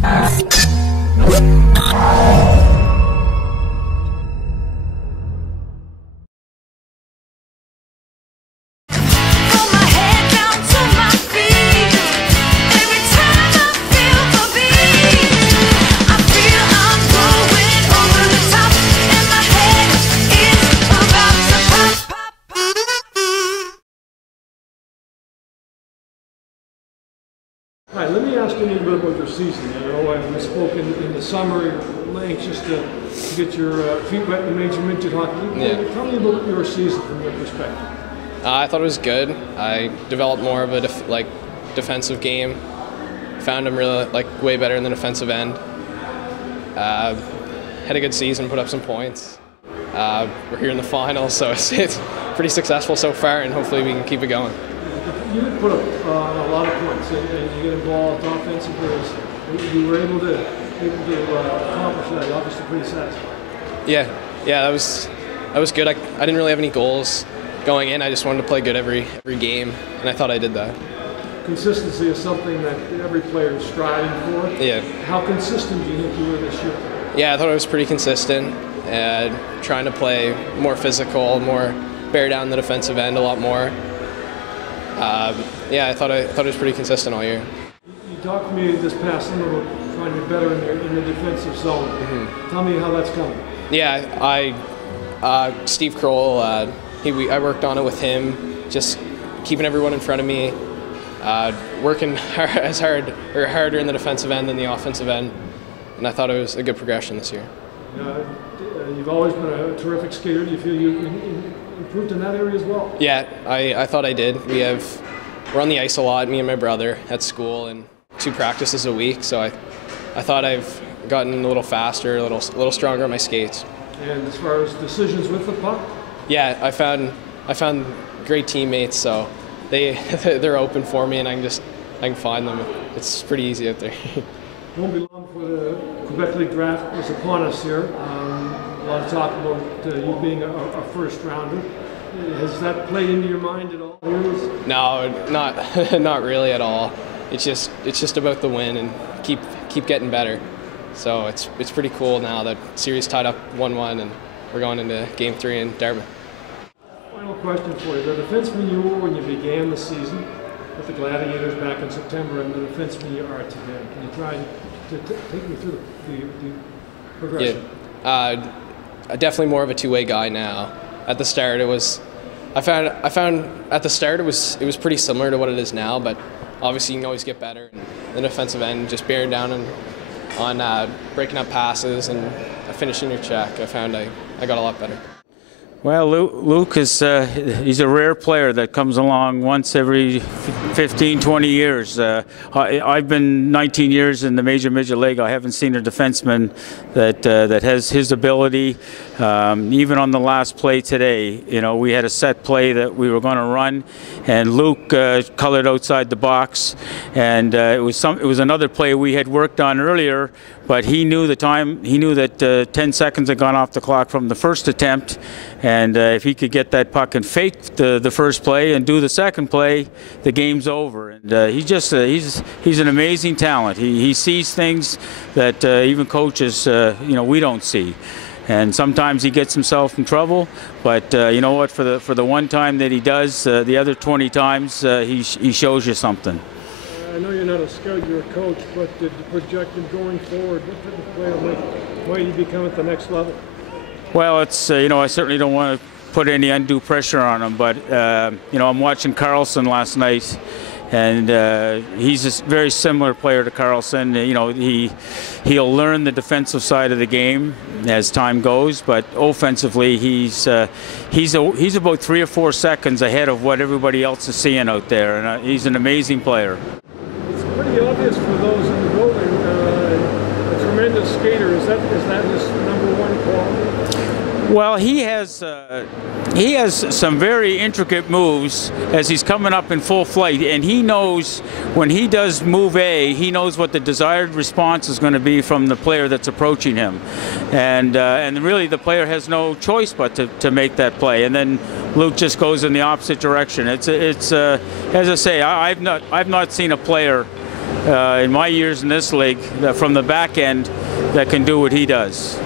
All right, let me ask you a little bit about your season. I know we spoke in the summer, you're anxious to get your feet wet in major midget hockey. Yeah. Tell me about your season from your perspective. I thought it was good. I developed more of a defensive game. Found him really way better in the defensive end. Had a good season, put up some points. We're here in the finals, so it's pretty successful so far, and hopefully we can keep it going. You did put up a lot of points, and you get involved offensively. You were able to accomplish that. Obviously, pretty satisfying. Yeah, that was good. I didn't really have any goals going in. I just wanted to play good every game, and I thought I did that. Consistency is something that every player is striving for. Yeah. How consistent do you think you were this year? Yeah, I thought I was pretty consistent. Trying to play more physical, more bear down the defensive end a lot more. Yeah, I thought it was pretty consistent all year. You talked to me this past summer about trying to be better in the defensive zone. Mm-hmm. Tell me how that's coming. Yeah, Steve Crowell, I worked on it with him, just keeping everyone in front of me, working harder in the defensive end than the offensive end, and I thought it was a good progression this year. You've always been a terrific skater. Do you feel you improved in that area as well? Yeah, I thought I did. We're on the ice a lot, me and my brother, at school, and 2 practices a week, so I thought I've gotten a little faster, a little stronger on my skates. And as far as decisions with the puck? Yeah, I found great teammates, so they're open for me, and I can find them. It's pretty easy out there. Won't be long before the Quebec League draft is upon us here. A lot of talk about you being a first rounder. Has that played into your mind at all? No, not really at all. It's just about the win and keep getting better. So it's pretty cool now that series tied up 1-1 and we're going into Game 3 in Dartmouth. Final question for you: the defenseman you were when you began the season with the Gladiators back in September, and the defenseman you are today. Can you try to take me through the progression? Yeah, definitely more of a two-way guy now. At the start, I found at the start it was pretty similar to what it is now, but obviously you can always get better. The defensive end, just bearing down on breaking up passes and finishing your check, I found I got a lot better. Well, Luke is he's a rare player that comes along once every 15, 20 years. I've been 19 years in the Major Midget League. I haven't seen a defenseman that has his ability. Even on the last play today, we had a set play that we were going to run, and Luke colored outside the box, and it was another play we had worked on earlier. But he knew the time. He knew that 10 seconds had gone off the clock from the first attempt, and if he could get that puck and fake the first play and do the second play, the game's over. And he's an amazing talent. He sees things that even coaches we don't see. And sometimes he gets himself in trouble, but you know what? For the one time that he does, the other 20 times he shows you something. I know you're not a scout, you're a coach, but did you project him going forward? What type of player might he become at the next level? Well, it's I certainly don't want to put any undue pressure on him, but I'm watching Carlson last night, and he's a very similar player to Carlson. He'll learn the defensive side of the game as time goes, but offensively he's about 3 or 4 seconds ahead of what everybody else is seeing out there, and he's an amazing player. It's pretty obvious for those in the building. A tremendous skater. Is that his #1 quality? Well, he has some very intricate moves as he's coming up in full flight, and he knows when he does move A, he knows what the desired response is going to be from the player that's approaching him, and really the player has no choice but to make that play, and then Luke just goes in the opposite direction. It's as I say, I've not seen a player in my years in this league from the back end that can do what he does.